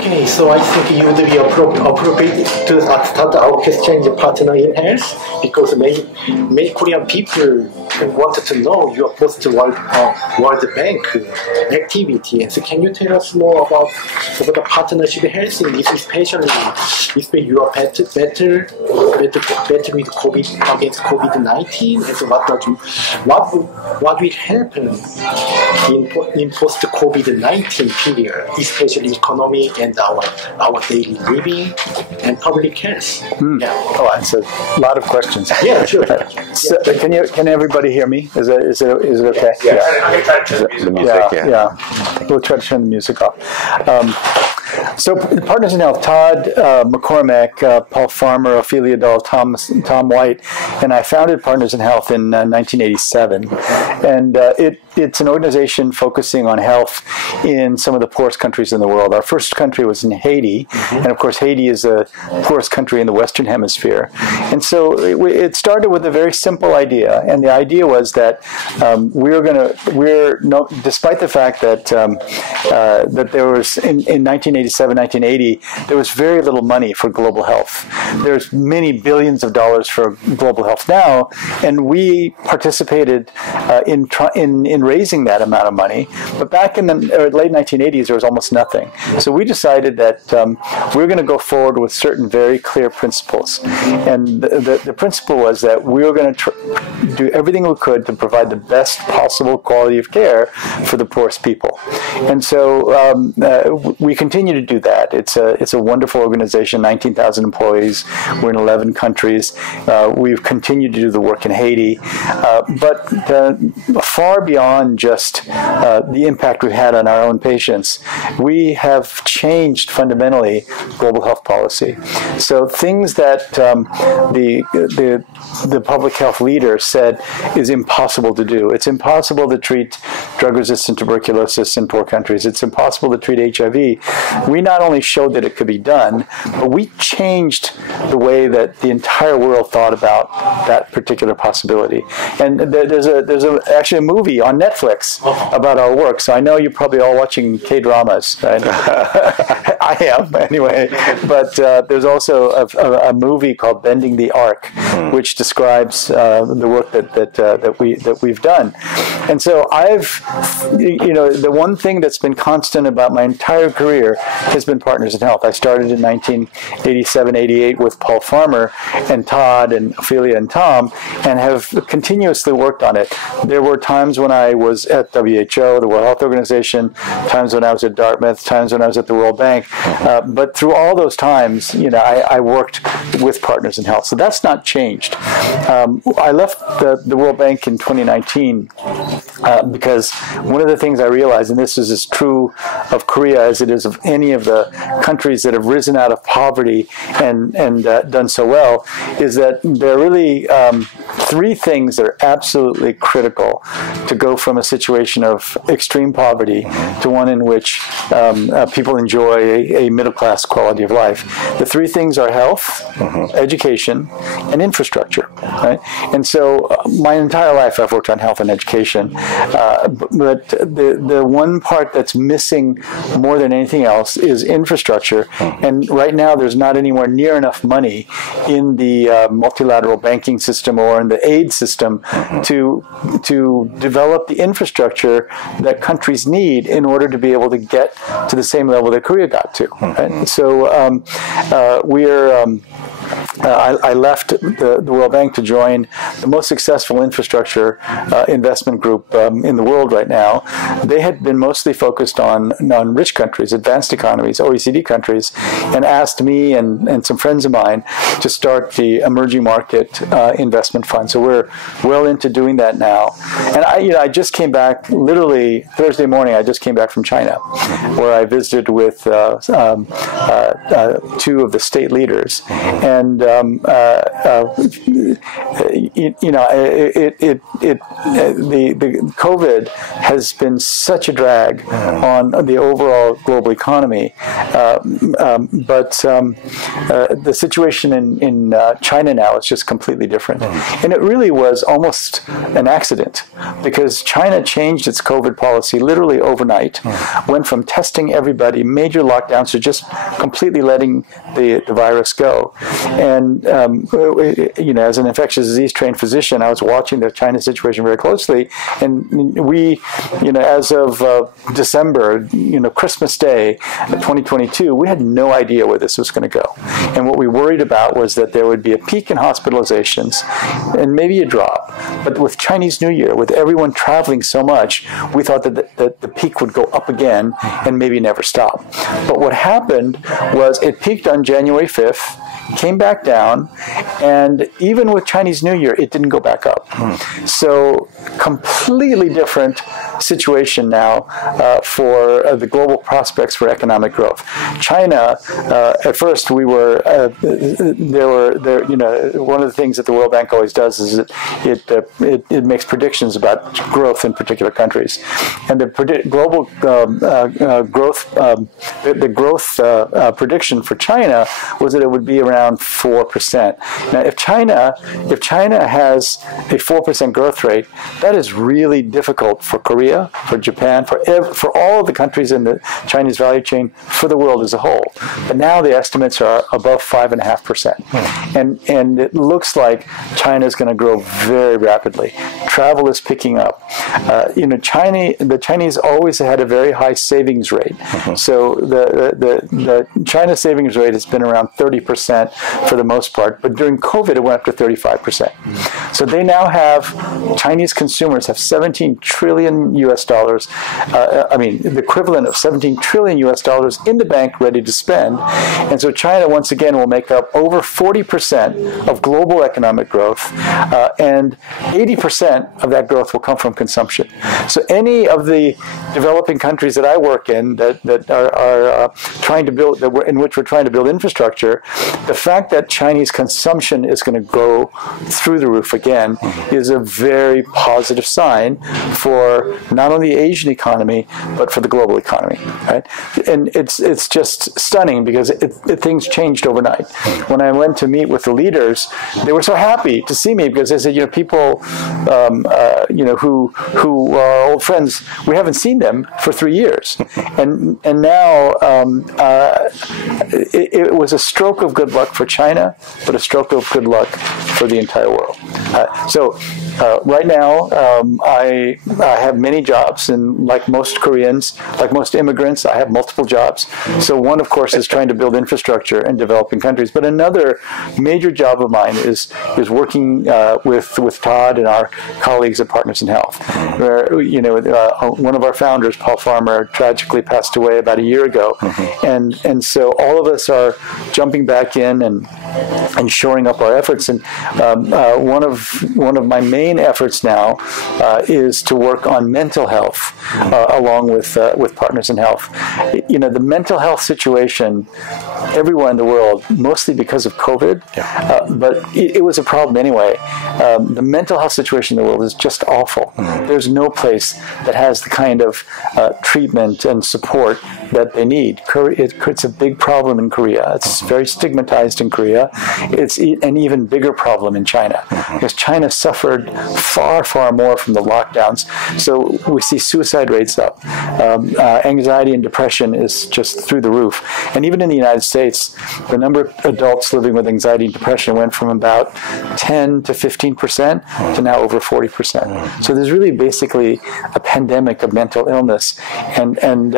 Okay, so I think you would be appropriate to start our exchange partner in health because many Korean people wanted to know your post-World Bank activity. And so can you tell us more about the partnership health in this, especially if you are better with COVID against COVID-19? And so what will happen in post-COVID-19 period, especially economy and our daily living and public health? Yeah. Oh, it's a lot of questions. Yeah, sure. So, can everybody hear me? Is it okay? Yeah. I can try to turn the music. Yeah. We'll try to turn the music off. So Partners in Health, Todd McCormack, Paul Farmer, Ophelia Dahl, Tom White, and I founded Partners in Health in 1987. And it's an organization focusing on health in some of the poorest countries in the world. Our first country was in Haiti, and of course Haiti is the poorest country in the Western Hemisphere. And so it started with a very simple idea, and the idea was that despite the fact that that there was in 1987, 1980, there was very little money for global health. There's many billions of dollars for global health now, and we participated in raising that amount of money. But back in the late 1980s, there was almost nothing. So we decided that we were going to go forward with certain very clear principles, and the principle was that we were going to do everything we could to provide the best possible quality of care for the poorest people. And so we continue to do that. It's a wonderful organization, 19,000 employees. We're in 11 countries. We've continued to do the work in Haiti. But far beyond just the impact we've had on our own patients, we have changed fundamentally global health policy. So things that the public health leader said is impossible to do. It's impossible to treat drug-resistant tuberculosis in poor countries. It's impossible to treat HIV. We not only showed that it could be done, but we changed the way that the entire world thought about that particular possibility. And there's actually a movie on Netflix about our work. So I know you're probably all watching K-dramas. Right? I am, anyway. But there's also a movie called Bending the Arc, which describes the work that we've done. And so the one thing that's been constant about my entire career has been Partners in Health. I started in 1987, 88 with Paul Farmer and Todd and Ophelia and Tom, and have continuously worked on it. There were times when I was at WHO, the World Health Organization, times when I was at Dartmouth, times when I was at the World Bank. But through all those times, I worked with Partners in Health. So that's not changed. I left the World Bank in 2019 because one of the things I realized, and this is as true of Korea as it is of any of the countries that have risen out of poverty and done so well, is that there are really three things that are absolutely critical to go from a situation of extreme poverty to one in which people enjoy a middle-class quality of life. The three things are health, education, and infrastructure. Right? And so my entire life I've worked on health and education, but the one part that's missing more than anything else is infrastructure. And right now there's not anywhere near enough money in the multilateral banking system or in the aid system to develop the infrastructure that countries need in order to be able to get to the same level that Korea got to. Right? So I left the World Bank to join the most successful infrastructure investment group in the world right now. They had been mostly focused on rich countries, advanced economies, OECD countries, and asked me and some friends of mine to start the emerging market investment fund. So we're well into doing that now. And I just came back, literally Thursday morning, I just came back from China, where I visited with two of the state leaders. And the COVID has been such a drag on the overall global economy. But the situation in China now is just completely different. And it really was almost an accident, because China changed its COVID policy literally overnight, went from testing everybody, major lockdowns, to just completely letting the virus go. And, as an infectious disease trained physician, I was watching the China situation very closely. And we, as of December, Christmas Day 2022, we had no idea where this was going to go. And what we worried about was that there would be a peak in hospitalizations and maybe a drop. But with Chinese New Year, with everyone traveling so much, we thought that the peak would go up again and maybe never stop. But what happened was it peaked on January 5th, came back down, and even with Chinese New Year, it didn't go back up. So completely different situation now for the global prospects for economic growth. China, at first we were, one of the things that the World Bank always does is it makes predictions about growth in particular countries. And the global growth, the growth prediction for China was that it would be around 4%. Now, if China has a 4% growth rate, that is really difficult for Korea, for Japan, for all of the countries in the Chinese value chain, for the world as a whole. But now the estimates are above 5.5%, and it looks like China is going to grow very rapidly. Travel is picking up. The Chinese always had a very high savings rate. So the China savings rate has been around 30% for the most part, but during COVID it went up to 35%. So they now have, Chinese consumers have 17 trillion US dollars, the equivalent of 17 trillion US dollars in the bank ready to spend. And so China once again will make up over 40% of global economic growth, and 80% of that growth will come from consumption. So any of the developing countries that I work in that are trying to build, in which we're trying to build infrastructure, the fact that Chinese consumption is going to go through the roof again is a very positive sign for not only the Asian economy, but for the global economy, right? And it's just stunning, because things changed overnight. When I went to meet with the leaders, they were so happy to see me, because they said, people, who are old friends, we haven't seen them for 3 years, and now it was a stroke of good luck for China, but a stroke of good luck for the entire world. Right now, I have many jobs, and like most Koreans, like most immigrants, I have multiple jobs. So one, of course, is trying to build infrastructure in developing countries. But another major job of mine is working with Todd and our colleagues at Partners in Health, where one of our founders, Paul Farmer, tragically passed away about a year ago, and so all of us are jumping back in and shoring up our efforts. And one of my main efforts now is to work on mental health along with Partners in Health. The mental health situation everywhere in the world, mostly because of COVID, but it was a problem anyway. The mental health situation in the world is just awful. There's no place that has the kind of treatment and support that they need. It's a big problem in Korea. It's very stigmatized in Korea. It's an even bigger problem in China, because China suffered far, far more from the lockdowns. So we see suicide rates up. Anxiety and depression is just through the roof. And even in the United States, the number of adults living with anxiety and depression went from about 10 to 15% to now over 40%. So there's really basically a pandemic of mental illness. And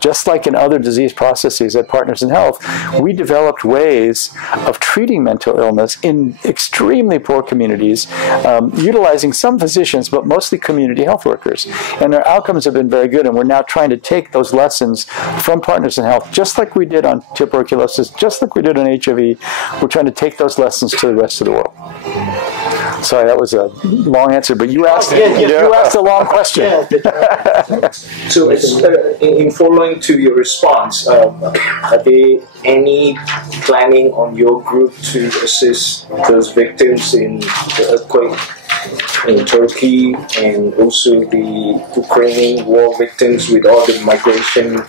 just like in other disease processes at Partners in Health, we developed ways of treating mental illness in extremely poor communities, utilizing some physicians, but mostly community health workers. And our outcomes have been very good, and we're now trying to take those lessons from Partners in Health, just like we did on tuberculosis, just like we did on HIV. We're trying to take those lessons to the rest of the world. Sorry, that was a long answer, but you asked you asked a long question. So, in following to your response, are there any planning on your group to assist those victims in the earthquake in Turkey and also the Ukrainian war victims with all the migration,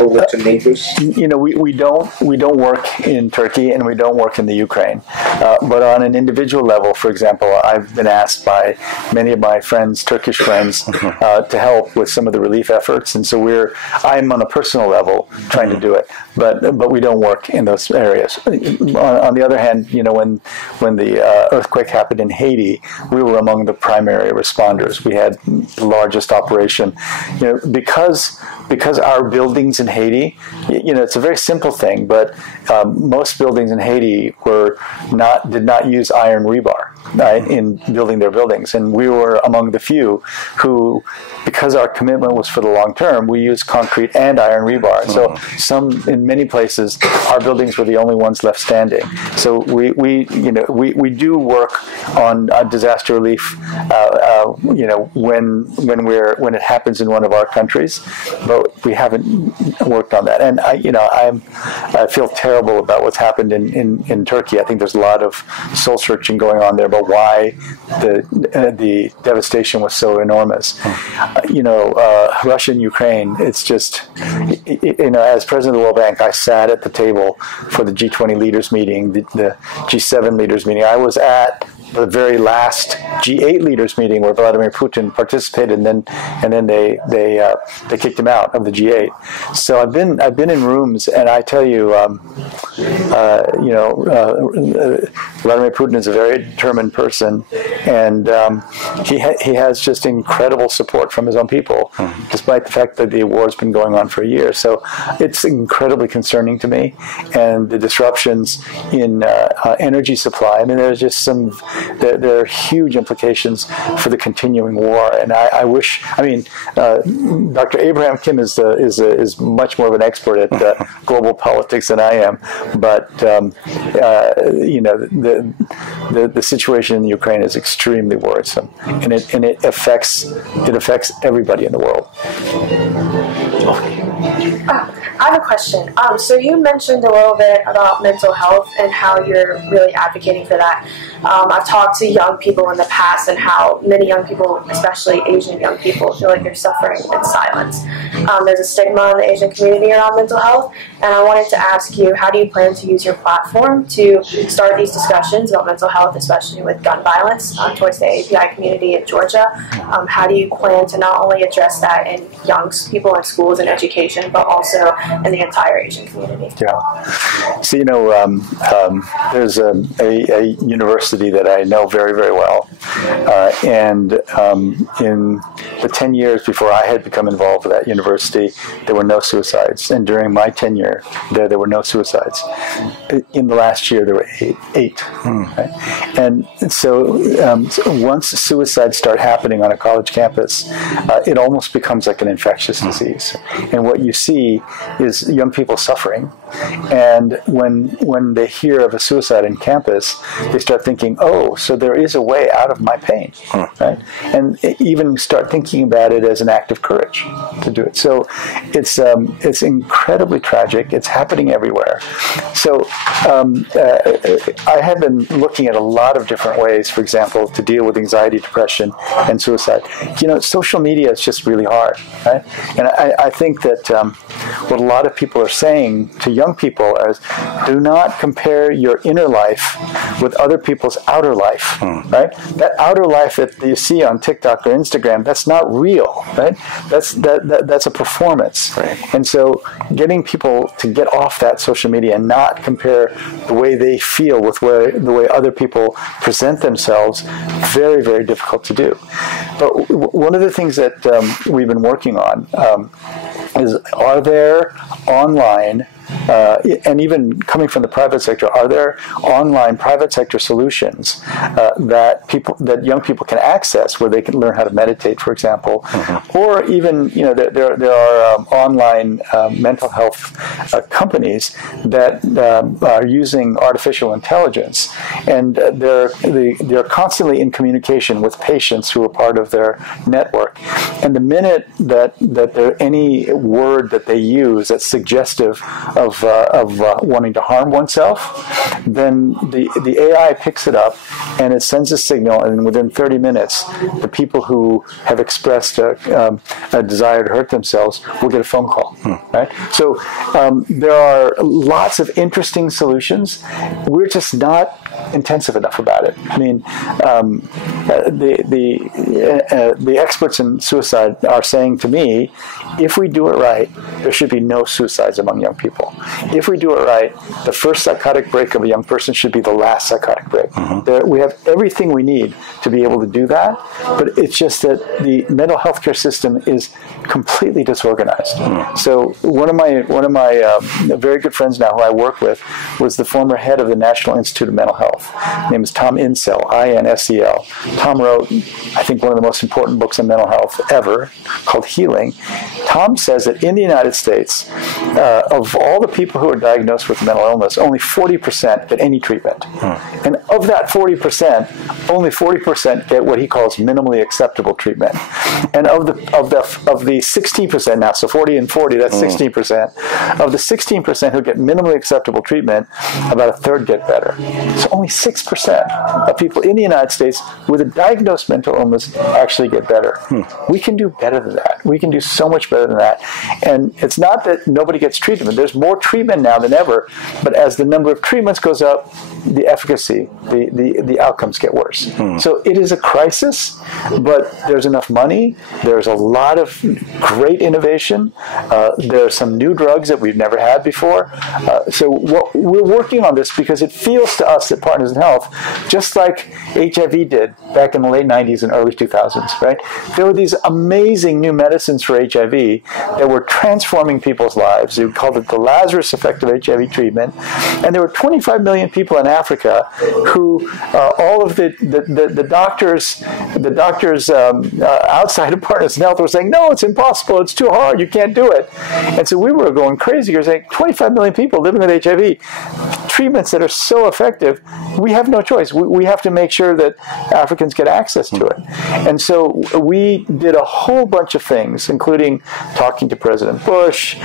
over to neighbors? We don't work in Turkey and we don't work in the Ukraine, but on an individual level, for example, I've been asked by many of my friends, Turkish friends, to help with some of the relief efforts, and so I'm on a personal level trying to do it, but we don't work in those areas. On the other hand, when the earthquake happened in Haiti, we were among the primary responders. We had the largest operation, because our buildings in Haiti, it's a very simple thing, but most buildings in Haiti did not use iron rebar, right, in building their buildings, and we were among the few who, because our commitment was for the long term, we used concrete and iron rebar. And so in many places, our buildings were the only ones left standing. So we do work on disaster relief, when it happens in one of our countries, but we haven't worked on that. And I feel terrible about what's happened in Turkey. I think there's a lot of soul searching going on there about why the devastation was so enormous. Russia and Ukraine, it's just, as president of the World Bank, I sat at the table for the G20 leaders meeting, the G7 leaders meeting. I was at the very last G8 leaders meeting where Vladimir Putin participated, and then they kicked him out of the G8. So I've been in rooms, and I tell you, Vladimir Putin is a very determined person, and he has just incredible support from his own people, despite the fact that the war's been going on for a year. So it's incredibly concerning to me, and the disruptions in energy supply. I mean, there's just there are huge implications for the continuing war, and I wish. I mean, Dr. Abraham Kim is much more of an expert at global politics than I am, but the situation in Ukraine is extremely worrisome, and it affects everybody in the world. I have a question. So you mentioned a little bit about mental health and how you're really advocating for that. I've talked to young people in the past and how many young people, especially Asian young people, feel like they're suffering in silence. There's a stigma in the Asian community around mental health, and I wanted to ask you, how do you plan to use your platform to start these discussions about mental health, especially with gun violence towards the API community in Georgia? How do you plan to not only address that in young people in schools and education, but also in the entire Asian community? Yeah. So, there's a university that I know very, very well. And in the 10 years before I had become involved with that university, there were no suicides. And during my tenure there were no suicides. In the last year, there were eight. Right? And so once suicides start happening on a college campus, it almost becomes like an infectious disease. And what you see is young people suffering. And when they hear of a suicide on campus, they start thinking, oh, so there is a way out of my pain, right? And even start thinking about it as an act of courage to do it. So it's incredibly tragic. It's happening everywhere. So I have been looking at a lot of different ways, for example, to deal with anxiety, depression, and suicide. Social media is just really hard, right? And I think that what a lot of people are saying to young people is, do not compare your inner life with other people's outer life, right? That outer life that you see on TikTok or Instagram, that's not real, right? That's a performance. Right. And so getting people to get off that social media and not compare the way they feel with the way other people present themselves, very, very difficult to do. But one of the things that we've been working on is, are there online and even coming from the private sector, are there online private sector solutions that young people can access where they can learn how to meditate, for example, or even there are online mental health companies that are using artificial intelligence, and they're constantly in communication with patients who are part of their network. And the minute that there any word that they use that's suggestive of wanting to harm oneself, then the AI picks it up and it sends a signal, and within 30 minutes, the people who have expressed a desire to hurt themselves will get a phone call. Right? So there are lots of interesting solutions. We're just not intensive enough about it. I mean, the experts in suicide are saying to me, if we do it right, there should be no suicides among young people. If we do it right, the first psychotic break of a young person should be the last psychotic break. We have everything we need to be able to do that, but it's just that the mental health care system is completely disorganized. So one of my very good friends now who I work with was the former head of the National Institute of Mental Health. His name is Tom Insel, I-N-S-E-L. Tom wrote, I think, one of the most important books on mental health ever, called Healing. Tom says that in the United States, of all the people who are diagnosed with mental illness, only 40% get any treatment. And of that 40%, only 40% get what he calls minimally acceptable treatment. And of the 16% now, so 40 and 40, that's 16%. Of the 16% who get minimally acceptable treatment, about a third get better. So only 6% of people in the United States with a diagnosed mental illness actually get better. We can do better than that. We can do so much better than that. And it's not that nobody gets treatment. There's more treatment now than ever, but as the number of treatments goes up, the efficacy, the outcomes get worse. So it is a crisis, but there's enough money. There's a lot of great innovation. There are some new drugs that we've never had before. So we're working on this because it feels to us at Partners in Health, just like HIV did back in the late 90s and early 2000s, right? There were these amazing new medicines for HIV that were transforming people's lives. We called it the Lazarus effect of HIV treatment. And there were 25 million people in Africa who all of the doctors outside of Partners in Health were saying, no, it's impossible, it's too hard, you can't do it. And so we were going crazy. You're saying 25 million people living with HIV, treatments that are so effective, we have no choice. We have to make sure that Africans get access to it. And so we did a whole bunch of things, including talking to President Bush,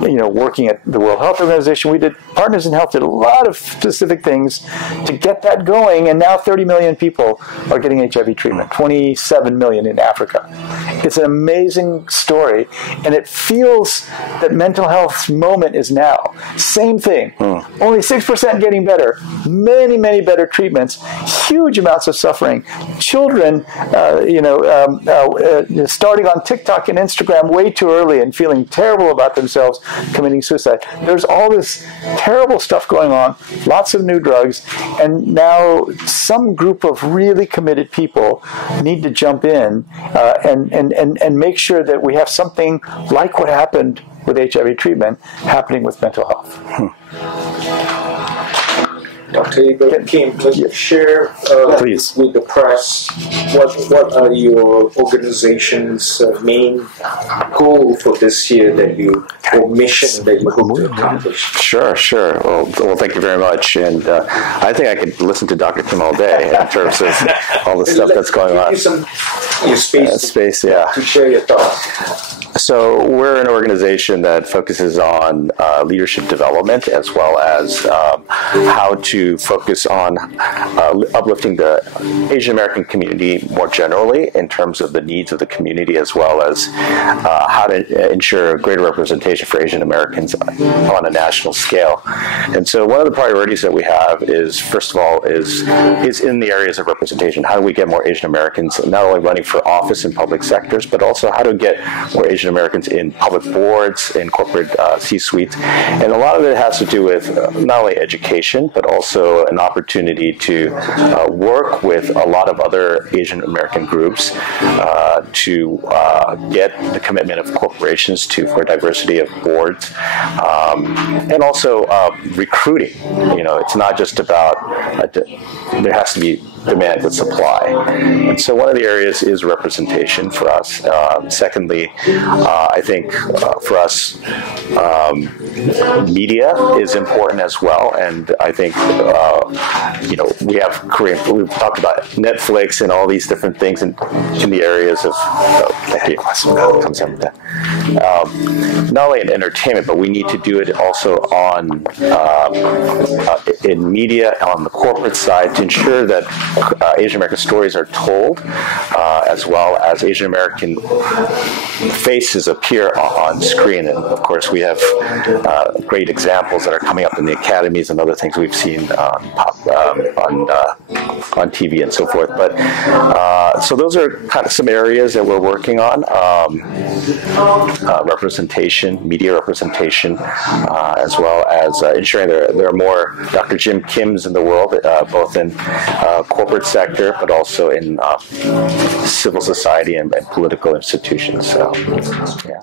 working at the World Health Organization. Partners in Health did a lot of specific things to get that going, and now 30 million people are getting HIV treatment, 27 million in Africa. It's an amazing story, and it feels that mental health's moment is now. Same thing. Only 6% getting better. Many, many better treatments. Huge amounts of suffering. Children, starting on TikTok and Instagram way too early and feeling terrible about themselves, committing suicide. There's all this terrible stuff going on. Lots of new drugs, and now some group of really committed people need to jump in and make sure that we have something like what happened with HIV treatment happening with mental health. Dr. Ibrahim, can you share Please. with the press what are your organization's main goal for this year or mission that you hope to accomplish? Sure. Well, thank you very much. And I think I could listen to Dr. Kim all day in terms of all the stuff that's going on. Give you some space to share your thoughts. So we're an organization that focuses on leadership development as well as how to focus on uplifting the Asian American community more generally in terms of the needs of the community, as well as how to ensure greater representation for Asian Americans on a national scale. And so one of the priorities that we have is, first of all, is in the areas of representation. How do we get more Asian Americans not only running for office in public sectors, but also how to get more Asian Asian Americans in public boards, in corporate C-suites, and a lot of it has to do with not only education, but also an opportunity to work with a lot of other Asian American groups to get the commitment of corporations for diversity of boards, and also recruiting. It's not just about there has to be demand with supply. And so one of the areas is representation for us. Secondly, I think for us, media is important as well. And I think, we have we've talked about Netflix and all these different things in the areas of, not only in entertainment, but we need to do it also on in media, on the corporate side, to ensure that Asian American stories are told, as well as Asian American faces appear on screen. And of course, we have great examples that are coming up in the academies and other things we've seen on TV and so forth. But so those are kind of some areas that we're working on: representation, media representation, as well as ensuring there are more Dr. Jim Kims in the world, both in corporate sector, but also in civil society and political institutions. So, yeah.